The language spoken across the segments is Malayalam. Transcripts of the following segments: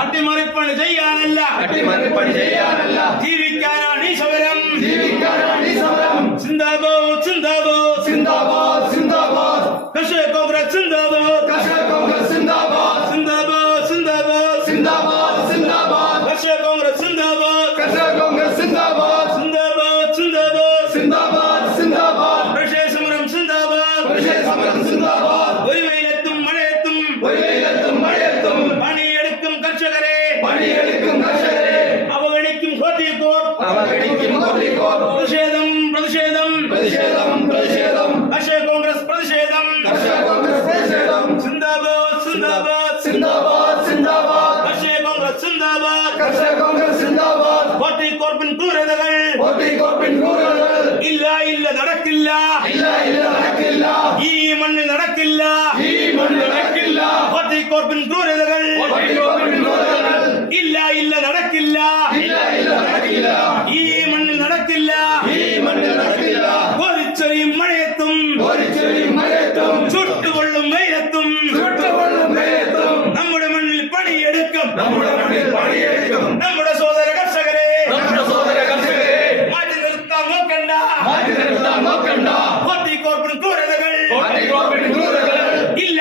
അട്ടിമറിപ്പണി ചെയ്യാനല്ല ജീവിക്കാനാണ് ഈ സമരം. സിന്ദാബാദ് സിന്ദാബാദ് സിന്ദാബാദ് സിന്ദാബാദ് കർഷക കോൺഗ്രസ് സിന്ദാബാദ് സിന്ദാബാദ് സിന്ദാബാദ് സിന്ദാബാദ് സിന്ദാബാദ് സിന്ദാബാദ് കർഷക കോൺഗ്രസ് സിന്ദാബാദ് കോൺഗ്രസ് സിന്ദാബാദ് സിന്ദാബാദ് സിന്ദാബാദ് സിന്ദാബാദ് സിന്ദാബാദ് കർഷക സമരം സിന്ദാബാദ് സമരം സിന്ദാബാദ് ഒരു വെയിലത്തും മഴയത്തും മഴയത്തും പണിയെടുക്കും കർഷകരെ അവഗണിക്കും പ്രതിഷേധം കർഷക കോൺഗ്രസ് പ്രതിഷേധം സിന്ദാബാദ് സിന്ദാബാദ് സിന്ദാബാദ് കർഷക കോൺഗ്രസ് സിന്ദാബാദ് കോൺഗ്രസ് സിന്ദാബാദ് കോർപ്പിൻ ക്രൂരതകൾ ഇല്ല നടക്കില്ല ഈ മണ്ണിൽ നടക്കില്ല കോർപ്പിൻ ക്രൂരതകൾ ഇല്ല നടക്കില്ല ഈ മണ്ണിൽ നടക്കില്ല കോരിച്ചൊരിയും മഴയത്തും ചുട്ടുകൊള്ളും വെയിലത്തും നമ്മുടെ മണ്ണിൽ പണിയെടുക്കും നമ്മുടെ സോദര കർഷകരെ മാറ്റി നിർത്താൻ നോക്കണ്ട കോർപ്പിൻ ക്രൂരതകൾ ഇല്ല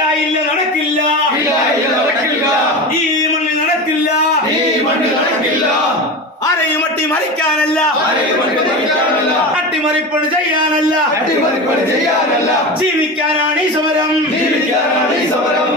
നടക്കില്ല ഈ മണ്ണിൽ നടക്കില്ല ആരെയും അട്ടിമറിക്കാനല്ല അട്ടിമറിപ്പണി ചെയ്യാനല്ല ചെയ്യാനല്ല ജീവിക്കാനാണ് ഈ സമരം